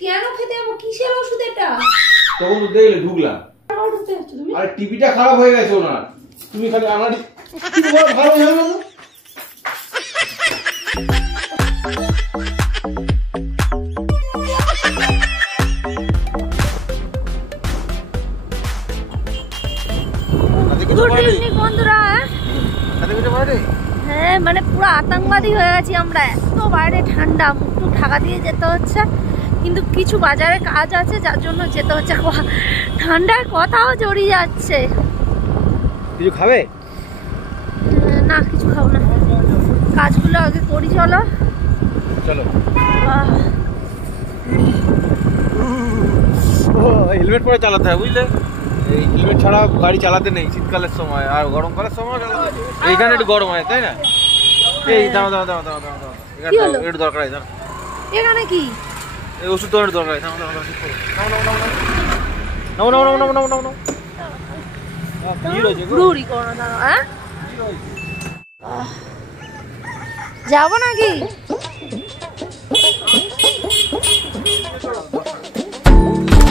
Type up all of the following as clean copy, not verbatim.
কেন খেতে যাবো? কিসের ওষুধ এটা? তখন তো দেখলে ঢুকলাম। আরে টিভিটা খারাপ হয়ে গেছে ওনার, তুমি খালি আমার ভালো হয়ে গেল। বন্ধুরা, হ্যাঁ মানে পুরো আতঙ্কবাদী হয়ে গেছি আমরা। এত বাইরে ঠান্ডা, মুখ ঢাকা দিয়ে যেতে হচ্ছে, কিন্তু কিছু বাজারে কাজ আছে যার জন্য যেতে হচ্ছে। ঠান্ডার কথাও জড়িয়ে যাচ্ছে। কিছু খাবে? না, কিছু খাবো না, কাজগুলো আগে করি। চলো চলো। হেলমেট পরে চালাতে হয়, বুঝলে? এই হেলমেট ছাড়া গাড়ি চালাতে নেই শীতকালের সময়, আর গরমকালের সময় এইখানে একটু গরম হয়, তাই না? এই দাঁড়াও দাঁড়াও দাঁড়াও দাঁড়াও দাঁড়াও, এখানে একটু দরকার আছে। এখানে কি এই ওষুধ তোমার দরকার আছে। নাও নাও নাও নাও নাও নাও নাও নাও নাও। কি রয়েছে গো? ঘুরি করো না, হ্যাঁ যাবো নাকি?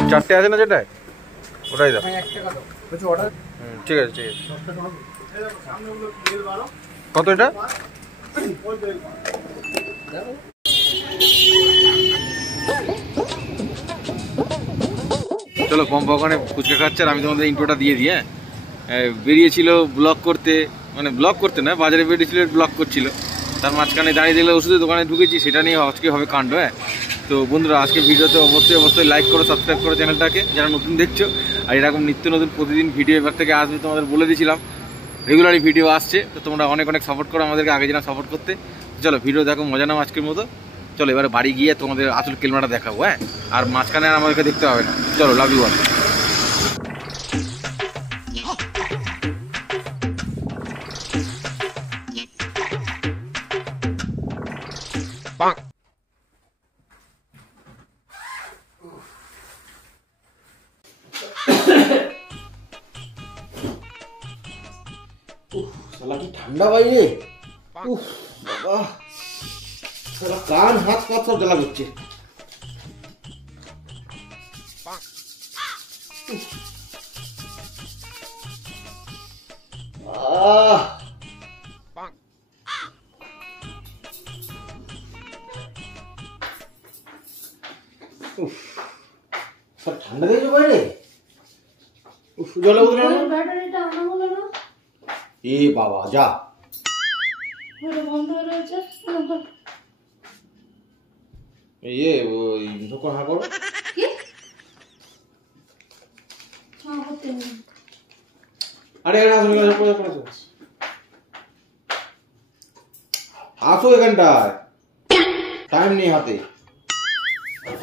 চারটে আছে না যেটা, ওটাই দাও। ঠিক আছে ঠিক আছে। কত এটা? চলো, পম্পা ওখানে ফুচকা খাচ্ছে আর আমি তোমাদের ইন্ট্রোটা দিয়ে দিই। হ্যাঁ, বেরিয়েছিল ব্লগ করতে, মানে ব্লগ করতে না, বাজারে বেরিয়েছিল ব্লগ করছিল, তার মাঝখানে দাঁড়িয়ে দিলে ওষুধের দোকানে ঢুকেছি, সেটা নিয়ে আজকে হবে কাণ্ড। হ্যাঁ, তো বন্ধুরা আজকে ভিডিওতে অবশ্যই লাইক করো, সাবস্ক্রাইব করো চ্যানেলটাকে যারা নতুন দেখছো। আর এরকম নিত্য নতুন প্রতিদিন ভিডিও এবার থেকে আসবে, তোমাদের বলে দিয়েছিলাম রেগুলারই ভিডিও আসছে। তো তোমরা অনেক অনেক সাপোর্ট করো আমাদেরকে, আগে যেন সাপোর্ট করতে। চলো ভিডিও দেখো, মজা নাও আজকের মতো। চলো এবারে বাড়ি গিয়ে তোমাদের আসল কেলমাটা দেখাবো। হ্যাঁ, আর মাঝখানে আর আমাদেরকে দেখতে হবে না। চলো, লাভ ইউ অল। কি ঠান্ডা বাইরে, বাবা কান হাত পা সব জ্বালা করছে। ঠান্ডা দিয়েছো বাইরে, জলে উঠে এ বাবা যা বন্ধ রয়েছে। হা করো। আরে আসো এখানটায়, টাইম নেই হাতে।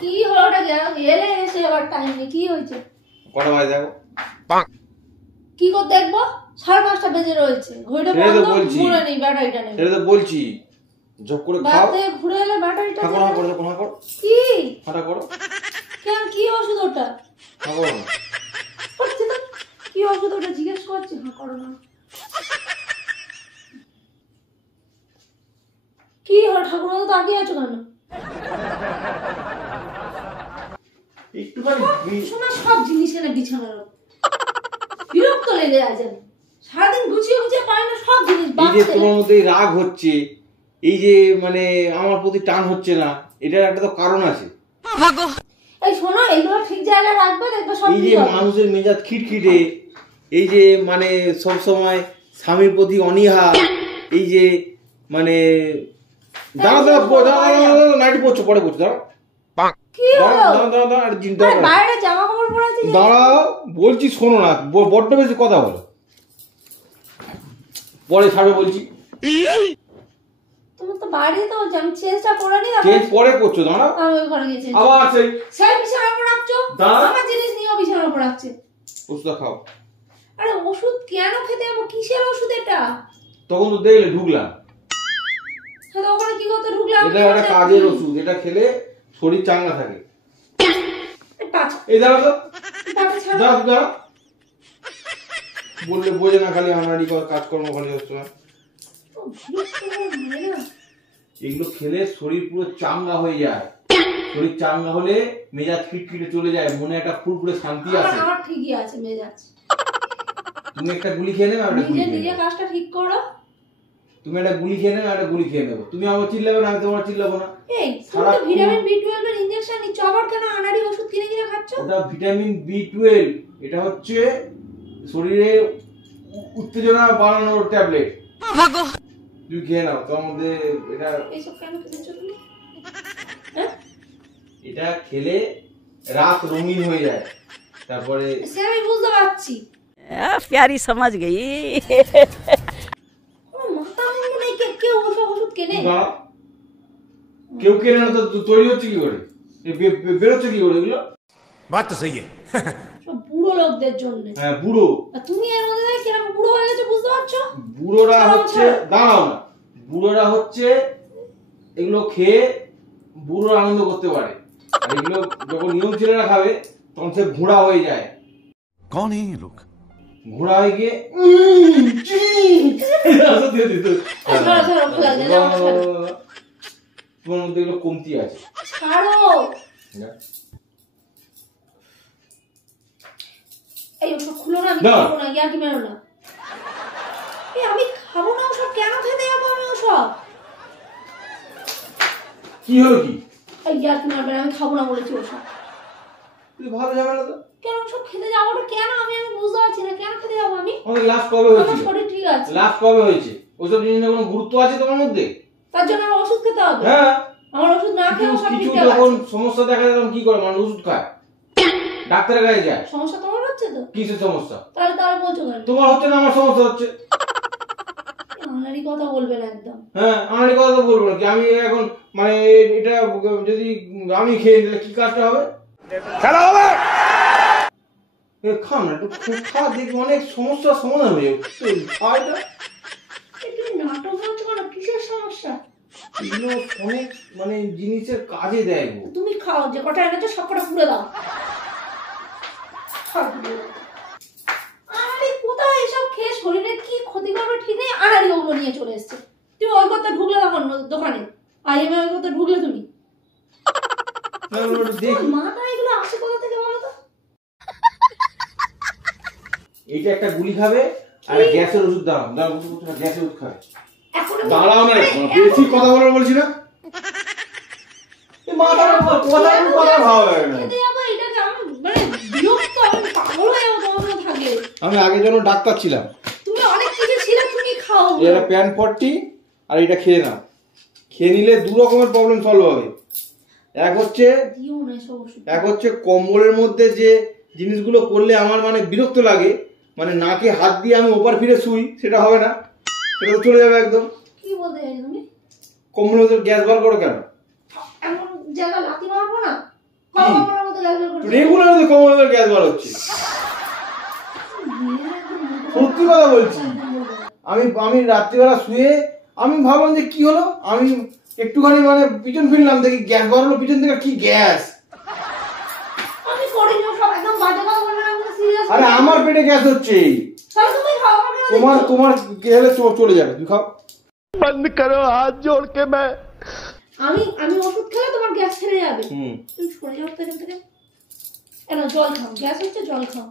কি হলো ওটা? গেলে এসে আবার টাইম নেই, কি হয়েছে? কটা বাজে দেখো। কি করে দেখবো? 5:30 বেজে রয়েছে, ঘড়িটা বন্ধ, ঘুরে নেই, ব্যাটারিটা নেই। সেটা তো বলছি, ঝপ করে খাও। বাদে ঘুরে এলে ব্যাটারিটা হা করো, হা করো, হা করো। কি হাঁটা করো। কেন, কি ওষুধ ওটা? হা করো না। কি ওষুধ ওটা জিজ্ঞেস করছি? হা করো না। কি হলো ঠাকুর, তো তাকিয়ে আছো কেন? একটুখানি শোনা, সব জিনিস এনে বিছানার বিরক্ত লেগে আছে। সারাদিন গুছিয়ে গুছিয়ে পারি না, সব জিনিস এই যে তোমার মধ্যে রাগ হচ্ছে, এই যে মানে আমার প্রতি টান হচ্ছে না, এটার একটা তো কারণ আছে। এই শোনো, এগুলো ঠিক জায়গায় রাখবে, দেখবে সব। এই যে মানুষের মেজাজ খিটখিটে, এই যে মানে সব সময় স্বামীর প্রতি অনীহা, এই যে মানে দাঁড়া নাইট পড়ছো, পরে পড়ছো, দাঁড়া বাইরে জামা কাপড় পরে আছি। দাঁড়াও বলছি, শোনো না, বড্ড বেশি কথা বলো, পরে ছাড়বে বলছি। তুমি তো বাইরে তো বলছি, আমি চেঞ্জটা করে নি। চেঞ্জ পরে করছো, দাঁড়াও। আমি ওই ঘরে গেছি, আবার সেই বিছানার উপর রাখছো, আমার জিনিস নিয়েও বিছানার উপর রাখছে। ওষুধ খাও। আরে ওষুধ কেন খেতে যাবো? কিসের ওষুধ এটা? তখন তো দেখলে ঢুকলাম। হ্যাঁ, ওখানে কি করতে ঢুকলাম? এটা একটা কাজের ওষুধ, এটা খেলে শরীর চাঙ্গা থাকে। এই দাঁড়া তো, দাঁড়া দাঁড়া, বললে বোঝে না, খালি আমারই কাজকর্ম খালি হচ্ছে না। এগুলো খেলে শরীর পুরো চাঙ্গা হয়ে যায়। শরীর চাঙ্গা হলে মেজাজ খিটখিটে চলে যায়, মনে একটা ফুরফুরে শান্তি আসে। আমার ঠিকই আছে মেজাজ। তুমি একটা গুলি খেয়ে নেবে, একটা গুলি নিজে কাজটা ঠিক করো। তুমি একটা গুলি খেয়ে নেবে, একটা গুলি খেয়ে নেবো। তুমি আমার চিল্লাবে না, আমি তোমার চিল্লাবো না। এই তুমি তো ভিটামিন B12 এর ইনজেকশন নিচ্ছ, আবার কেন আনাড়ি ওষুধ কিনে কিনে খাচ্ছ? ওটা ভিটামিন B12, এটা হচ্ছে শরীরে উত্তেজনা বাড়ানোর ট্যাবলেট। তুমি খেয়ে নাও, তোমার মধ্যে এটা এইসব কেন খেয়েছো তুমি? এটা খেলে রাত রঙিন হয়ে যায়। তারপরে সে আমি বুঝতে পারছি, प्यारी समझ गई। মাথা মুন্ডু নেই, কেউ ওসব ওষুধ কেনে? কেউ কেনে না তো তৈরি হচ্ছে কি করে, বেরোচ্ছে কি করে এগুলো? बात तो सही है। সব বুড়ো লোকদের জন্য। হ্যাঁ বুড়ো। আর তুমি এর মধ্যে থেকে কিরকম বুড়ো হয়ে গেছো বুঝতে পারছো? বুড়োরা হচ্ছে, দাঁড়াও না, বুড়োরা হচ্ছে এগুলো খেয়ে বুড়ো আনন্দ করতে পারে। আর এগুলো যখন ইয়ং ছেলেরা খাবে তখন সে ঘোড়া হয়ে যায়। कौन है ये लोग? ঘোড়া হয়ে গিয়ে তোমার মধ্যে এগুলো কমতি আছে। ছাড়ো, এই ওসব খুলো না, আমি খাবো না, ইয়ার্কি মেরো না। এই আমি খাবো না ওসব, কেন খেতে যাবো আমি ওসব? কি হলো কি? এই ইয়ার্কি মারবে না, আমি খাবো না বলেছি ওসব। তুই ভালো যাবে না তো? কেন ওসব খেতে যাবোটা কেন? আমি বুঝতে পারছি না কেন খেতে যাবো আমি। আমাদের লাস্ট কবে আমার হয়েছে? শরীর ঠিক আছে। লাস্ট কবে হয়েছে? ওসব জিনিসের কোনো গুরুত্ব আছে তোমার মধ্যে? তার জন্য আমার ওষুধ খেতে হবে। হ্যাঁ, আমার ওষুধ না খেয়ে সব কিছু ঠিক যখন আছে। সমস্যা দেখা যায় তখন কি করে মানুষ? ওষুধ খায়, ডাক্তারের কাছে যায়। সমস্যা তোমার হচ্ছে তো? কিসের সমস্যা? তাহলে বলছো কেন? তোমার হচ্ছে না, আমার সমস্যা হচ্ছে। আমারই কথা বলবে না একদম। হ্যাঁ, আমার কথা তো বলবো না কি? আমি এখন মানে এটা যদি আমি খেয়ে নিলে কি কাজটা হবে? খেলা হবে। খা না, একটু খা, দেখবি অনেক সমস্যার সমাধান হয়ে যাবে। তুমি নাটক বলছো কেন? কিসের সমস্যা? এগুলো অনেক মানে জিনিসের কাজে দেয় গো। তুমি খাও, যে কটা এনেছো সব কটা পুড়ে দাও। আরে কোথায় এসব খেয়ে শরীরের কি ক্ষতি করবে ঠিক নেই, আড়াড়ি ওগুলো নিয়ে চলে এসছে। তুমি ওই কথা ঢুকলে তখন দোকানে, আর এমনি ওই কথা ঢুকলে তুমি। মাথা এগুলো আসে কোথা থেকে বলো তো? এইটা একটা গুলি খাবে আর গ্যাসের ওষুধ দাও, গ্যাসের ওষুধ খাবে। দাঁড়াও না, বেশি কথা বলার বলছি না। আমি আগে যেন ডাক্তার ছিলাম। তুমি অনেক কিছু ছিল, তুমি খাও। এটা প্যান 40 আর এটা খেয়ে নাও। খেয়ে নিলে দু রকমের প্রবলেম সলভ হবে। এক হচ্ছে কম্বলের মধ্যে যে জিনিসগুলো করলে আমার মানে বিরক্ত লাগে, মানে নাকে হাত দিয়ে আমি ওপার ফিরে শুই, সেটা হবে না, সেটা তো চলে যাবে একদম। কি বলতে চাইছো তুমি? কম্বলের মধ্যে গ্যাস বার করো কেন? এমন জায়গা লাথি মারবো না, কম্বলের মধ্যে গ্যাস বার করতে। রেগুলার মধ্যে কম্বলের মধ্যে গ্যাস বার হচ্ছে। সত্যি কথা বলছি। আমি রাত্রিবেলা শুয়ে আমি ভাবলাম যে কি হলো, আমি একটুখানি মানে পিছন ফিরলাম, দেখি গ্যাস বার হলো পিছন থেকে। কি গ্যাস? আমি করি না, সব একদম বাজে কথা বলে না, আমি সিরিয়াস। আরে আমার পেটে গ্যাস হচ্ছে। সব তুমি খাও, তোমার গেলে চলে যাবে, তুমি খাও। बंद करो हाथ जोड़ के मैं। আমি ওষুধ খেলে তোমার গ্যাস ছেড়ে যাবে। তুমি সরে যাও এখান থেকে। কেন? জল খাও, গ্যাস হচ্ছে, জল খাও।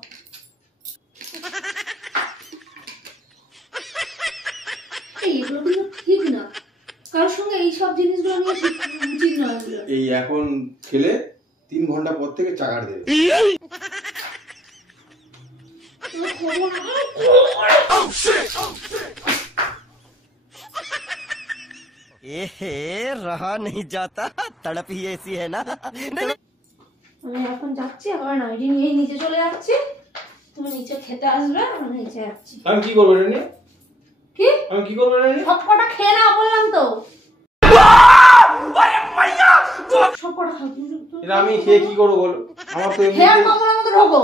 এইগুলো কিন্তু ঠিক না, কারোর সঙ্গে এইসব জিনিসগুলো নিয়ে উচিত নয়। এই এখন খেলে 3 ঘন্টা পর থেকে চাগার দেবে। रहा नहीं जाता, तड़प ही ऐसी है ना। আমি এখন যাচ্ছি, আমার নাইটি নিয়ে নিচে চলে যাচ্ছি। তুমি নিচে খেতে আসবে, আমি নিচে যাচ্ছি। আমি কি করবো এটা নিয়ে? কি আমি কি করবো এটা নিয়ে? সব কটা খেয়ে না বললাম তো। সব কটা খাও। এটা আমি খেয়ে কি করবো বলো? আমার তো এমনি খেয়ে কমলের মধ্যে ঢোকো,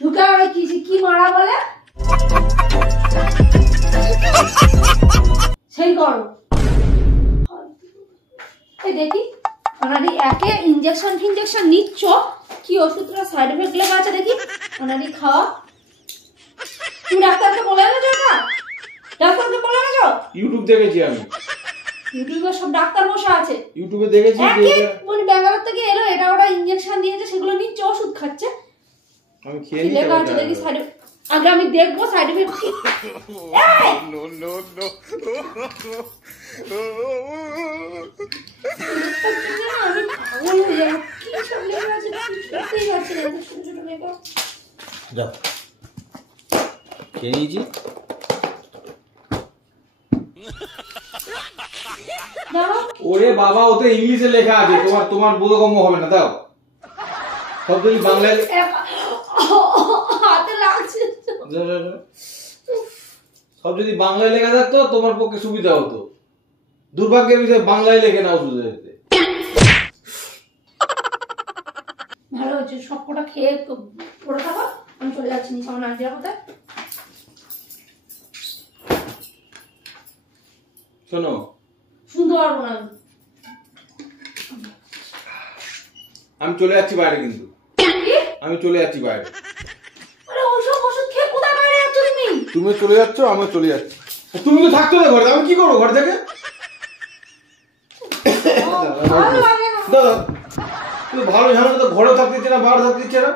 ঢুকে আর কি মারা বলে সেই করো। এই দেখি ওনারি একে ইনজেকশন নিচ্ছ, কি ওষুধটা সাইড এফেক্ট লেখা আছে দেখি। ওনারি খাওয়া। তুমি ডাক্তারকে বলে এনেছো? এটা ডাক্তারকে বলে এনেছো? ইউটিউব দেখেছি আমি। ইউটিউবে সব ডাক্তার বসে আছে, ইউটিউবে দেখেছি যে একই এটা- মানে ব্যাঙ্গালোর থেকে এলো, এটা ওটা ইনজেকশন দিয়েছে, সেগুলো নিচ্ছে, ওষুধ খাচ্ছে। আমি খেয়ে কি নিতে লেখা আছে দেখি সাইড, আগে আমি দেখবো সাইড এফেক্ট কি। এই! আমি পাগল হয়ে যাবো, কি সব লেখা আছে বুঝতেই পারছি না, এত ছোট ছোট লেখা। যাও খেয়ে নিয়েছি। দাঁড়াও, ওরে বাবা, ওতে ইংলিশে লেখা আছে, তোমার বোধগম্য হবে না, দাও। সব যদি বাংলায় হাতে লাগছে। সব যদি বাংলায় লেখা থাকতো তোমার পক্ষে সুবিধা হতো। দুর্ভাগ্যের বিষয় বাংলায় লেখে না ওষুধ। ভালো হচ্ছে, সবকটা খেয়ে পড়ে থাকো, আমি চলে যাচ্ছি নিচে আমার নাজিয়া কোথায়। শোনো, শুনতে পারবো না আমি চলে যাচ্ছি বাইরে, কিন্তু কি? আমি চলে যাচ্ছি বাইরে। আরে ওসব ওষুধ খেয়ে কোথায় বাইরে যাচ্ছ তুমি? তুমি চলে যাচ্ছ, আমিও চলে যাচ্ছি। তুমি তো থাকতো না ঘরে, আমি কি করবো ঘর থেকে? ভালো লাগে না। দাদা কিন্তু ভালো ঝামেলা, তো ঘরে থাকতে দিচ্ছে না, বাইরে থাকতে দিচ্ছে না।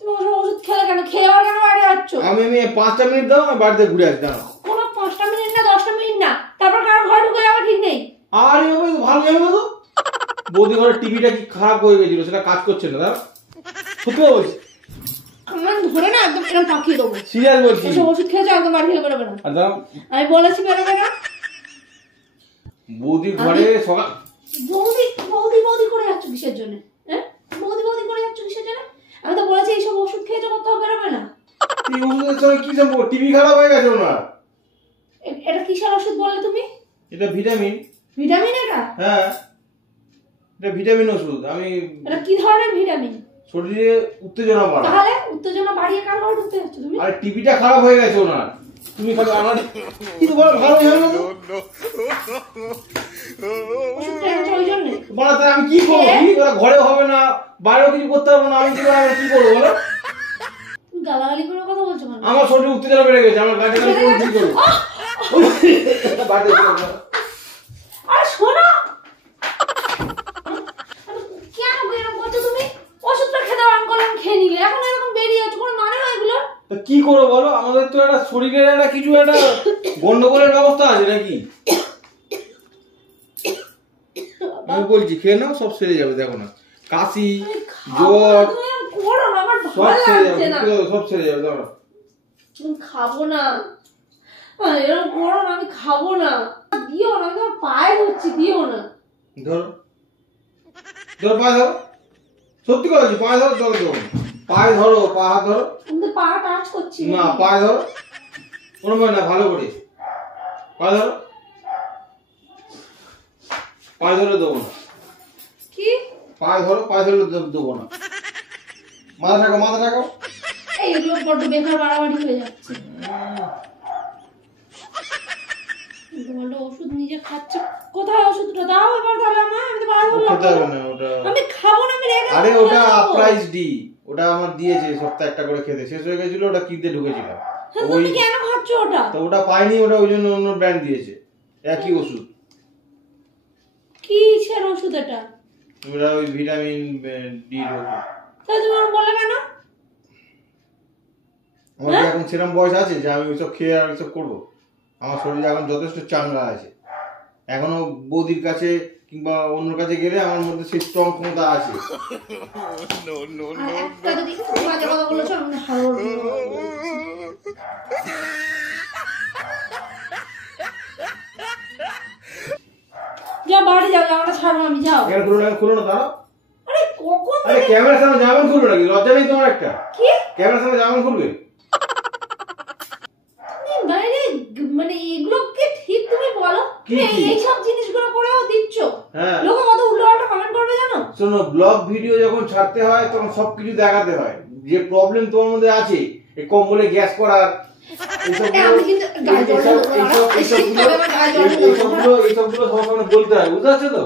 তুমি ওসব ওষুধ খেলে কেন? খেয়ে আবার কেন বাইরে যাচ্ছ? আমি 5টা মিনিট দাও, আমি বাড়িতে ঘুরে আসি। দাঁড়াও, কোনো 5টা মিনিট না 10টা মিনিট না, তারপর কারোর ঘরে ঢুকে যাওয়া ঠিক নেই। আরে ভাই ভালো ঝামেলা তো। বৌদি ঘরের টিভিটা কি খারাপ হয়ে গেছিল, সেটা কাজ করছে না। দাঁড়াও, সত্যি বলছি, কান ধরে না একদম এরকম পাকিয়ে দেবো। সিরিয়াস বলছি। ওসব ওষুধ খেয়েছো একদম বাড়ি থেকে বেরোবে না। আর দাঁড়াও, আমি বলেছি বেরোবে না। বৌদি ঘরে সকাল বৌদি বৌদি বৌদি করে যাচ্ছ কিসের জন্য? হ্যাঁ, বৌদি বৌদি করে যাচ্ছ কিসের জন্য? আমি তো বলেছি এইসব ওষুধ খেয়েছো, কোথাও বেরোবে না। এই ওষুধের সঙ্গে কি সম্পর্ক? টিভি খারাপ হয়ে গেছে ওনার। এটা কিসের ওষুধ বললে তুমি? এটা ভিটামিন। ভিটামিন এটা? হ্যাঁ, এটা ভিটামিন ওষুধ। আমি এটা কি ধরনের ভিটামিন? শরীরে উত্তেজনা বাড়ায়। তাহলে উত্তেজনা বাড়িয়ে কার ঘরে ঢুকতে যাচ্ছ তুমি? আর টিভিটা খারাপ হয়ে গেছে ওনার। তুমি খালি আমার কিন্তু বড় ভালো ঝামেলা তো। ওষুধ খেয়েছো ওই জন্যে? বাড়াতে আমি কি করবো? কি ওরা ঘরে হবে না, বাইরেও কিছু করতে পারবো না, আমি কি করবো? কি করবো বলো? তুমি গালাগালি করে কথা বলছো কেন? আমার শরীরে উত্তেজনা বেড়ে গেছে, আমার গাড়ি গাড়ি কি করবো? বাড়িতে যাবো। আরে শোনো, কেন এরকম করছো তুমি? ওষুধটা খেতে বারণ করলাম, খেয়ে নিলে, এখন এরকম বেরিয়ে যাচ্ছে, কোনো মানে হয় এগুলো? তা কি করবো বলো? আমাদের তো একটা শরীরের একটা কিছু একটা গন্ডগোলের ব্যবস্থা আছে নাকি? আমি বলছি খেয়ে নাও, সব সেরে যাবে। দেখো না, কাশি, জ্বর তুমি এরকম করো না, আমার সব ভালো সেরে লাগছে না। যাবে, সব সেরে যাবে। দেখো না, তুমি খাবো না, এরকম করো না, আমি খাবো না, দিও না, তোমার পায়ে ধরছি, দিও না। ধরো ধরো, পায়ে ধরো, সত্যি কথা বলছি, পায়ে ধরো। ধরো ধরো, পায়ে ধরো, পা হাত ধরো। আমি তো পা টাচ করছি না, পায়ে ধরো, কোনো ভয় না, ভালো করে পায়ে ধরো। পায়ে ধরে দেবো না। কি? পায়ে ধরো, পায়ে ধরে দেবো না। মাথা ঠাকো, মাথা ঠাকো। এইগুলো বড্ড বেকার বাড়াবাড়ি হয়ে যাচ্ছে। তোমার ওষুধ নিজে খাচ্ছ, কোথায় ওষুধটা দাও এবার তাহলে আমায়, আমি তো বারণ খেতে হবে করলাম না ওটা। আমি খাবো না, আমি রেগে আরে যাবো। ওটা প্রাইস ডি, ওটা আমার দিয়েছে সপ্তাহে একটা করে খেতে, শেষ হয়ে গেছিল, ওটা কিনতে ঢুকেছিলাম। হ্যাঁ, ওই তুমি কেন খাচ্ছ ওটা? তো ওটা পাইনি, ওটা ওই জন্য অন্য ব্র্যান্ড দিয়েছে, একই ওষুধ। কিসের ওষুধ এটা? ওটা ওই ভিটামিন ডি এর ওষুধ। তাহলে তুমি আমার বললে কেন? আমার কি এখন সেরকম বয়স আছে যে আমি ওইসব খেয়ে আর ওইসব করবো? আমার শরীরে এখন যথেষ্ট চাঙ্গা আছে। এখনো বৌদির কাছে কিংবা অন্য কাছে গেলে আমার মধ্যে সেই স্ট্রং ক্ষমতা আছে। আর একটা যদি বাজে কথা বলেছো, আমি ভালো যা বাড়ি যাও, জামাটা ছাড়ো, আমি যাও। কেন খুলো না, খুলো না, দাঁড়াও। আরে কখন আরে ক্যামেরার সামনে জামান খুলবে নাকি? লজ্জা নেই তোমার একটা? কি ক্যামেরার সামনে জামান খুলবে? তুমি বাইরে মানে এগুলো কি ঠিক তুমি বলো? কি তুমি কি? এইসব জিনিসগুলো করেও দিচ্ছ, হ্যাঁ, লোক কত উল্টোপাল্টা কমেন্ট করবে জানো? শোনো, ব্লগ ভিডিও যখন ছাড়তে হয় তখন সবকিছু দেখাতে হয়। যে প্রবলেম তোমার মধ্যে আছে, এই কম্বলে গ্যাস করার, আমি কিন্তু গায়ে জল দেবো না, এই শীতকালে আমার গায়ে জল দেবো না। এইসবগুলো সবার সামনে বলতে হয়, বুঝতে পারছো তো?